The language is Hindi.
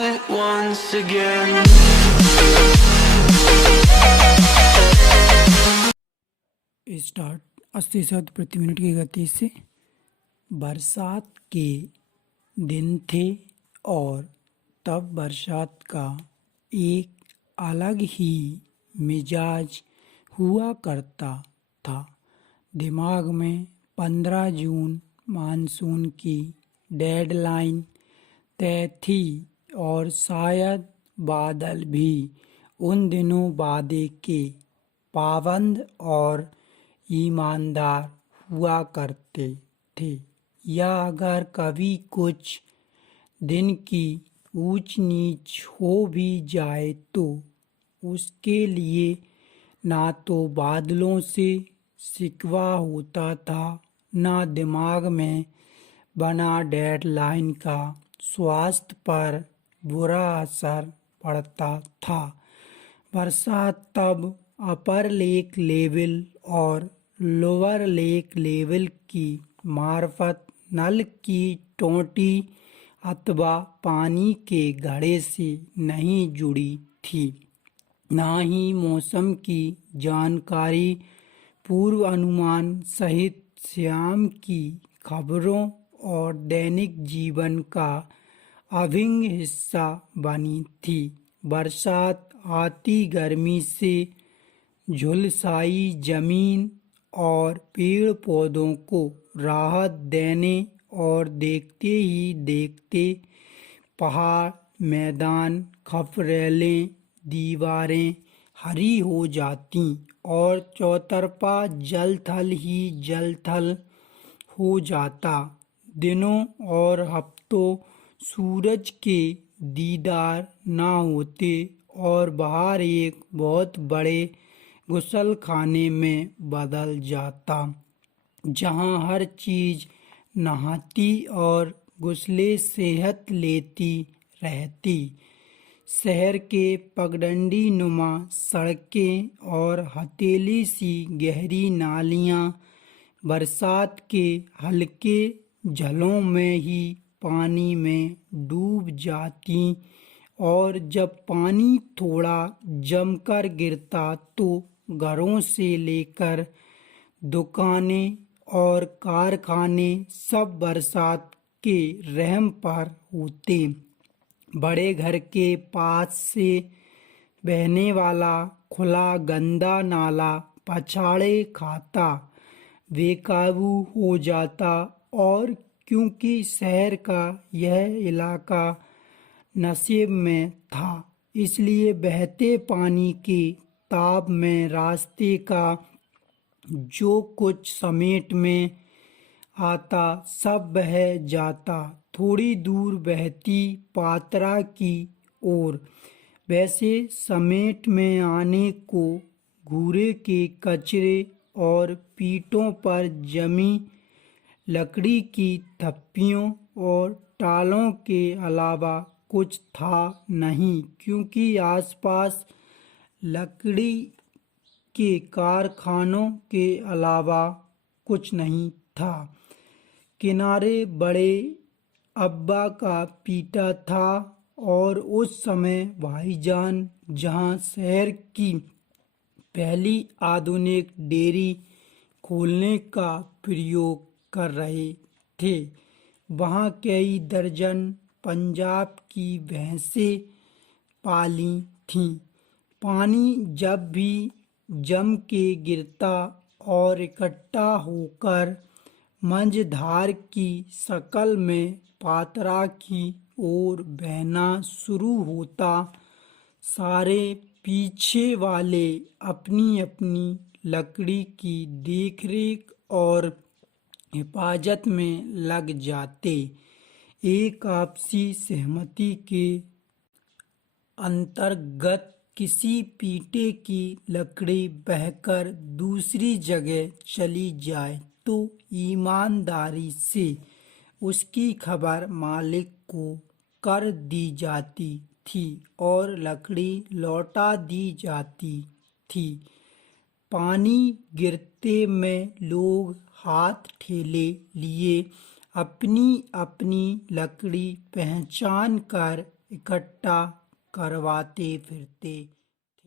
once again. स्टार्ट 80 शब्द प्रति मिनट की गति से। बरसात के दिन थे और तब बरसात का एक अलग ही मिजाज हुआ करता था। दिमाग में 15 जून मानसून की डेडलाइन तय थी और शायद बादल भी उन दिनों वादे के पाबंद और ईमानदार हुआ करते थे। या अगर कभी कुछ दिन की ऊंच नीच हो भी जाए तो उसके लिए ना तो बादलों से शिकवा होता था, ना दिमाग में बना डेडलाइन का स्वास्थ्य पर बुरा असर पड़ता था। बरसात तब अपर लेक लेवल और लोअर लेक लेवल की मार्फत नल की टोंटी अथवा पानी के घड़े से नहीं जुड़ी थी, ना ही मौसम की जानकारी, पूर्व अनुमान सहित शाम की खबरों और दैनिक जीवन का अभिन्न हिस्सा बनी थी। बरसात आती गर्मी से झुलसाई जमीन और पेड़ पौधों को राहत देने और देखते ही देखते पहाड़, मैदान, खपरेलें, दीवारें हरी हो जाती और चौतरफा जल थल ही जल थल हो जाता। दिनों और हफ्तों सूरज के दीदार ना होते और बाहर एक बहुत बड़े गुसल खाने में बदल जाता, जहां हर चीज नहाती और गुस्ले सेहत लेती रहती। शहर के पगडंडी नुमा सड़कें और हथेली सी गहरी नालियां बरसात के हल्के झलों में ही पानी में डूब जाती और जब पानी थोड़ा जमकर गिरता तो घरों से लेकर दुकानें और कारखाने सब बरसात के रहम पर होते। बड़े घर के पास से बहने वाला खुला गंदा नाला पछाड़े खाता बेकाबू हो जाता और क्योंकि शहर का यह इलाका नशेब में था, इसलिए बहते पानी के ताब में रास्ते का जो कुछ समेट में आता सब बह जाता। थोड़ी दूर बहती पात्रा की ओर वैसे समेट में आने को घूरे के कचरे और पीठों पर जमी लकड़ी की थप्पियों और टालों के अलावा कुछ था नहीं, क्योंकि आसपास लकड़ी के कारखानों के अलावा कुछ नहीं था। किनारे बड़े अब्बा का पीटा था और उस समय भाईजान जहां शहर की पहली आधुनिक डेयरी खोलने का प्रयोग कर रहे थे, वहां कई दर्जन पंजाब की भैंसें पाली थीं। पानी जब भी जम के गिरता और इकट्ठा होकर मंझधार की शक्ल में पात्रा की ओर बहना शुरू होता, सारे पीछे वाले अपनी अपनी लकड़ी की देखरेख और हिफाजत में लग जाते। एक आपसी सहमति के अंतर्गत किसी पीटे की लकड़ी बहकर दूसरी जगह चली जाए तो ईमानदारी से उसकी खबर मालिक को कर दी जाती थी और लकड़ी लौटा दी जाती थी। पानी गिरते में लोग हाथ ठेले लिए अपनी अपनी लकड़ी पहचान कर इकट्ठा करवाते फिरते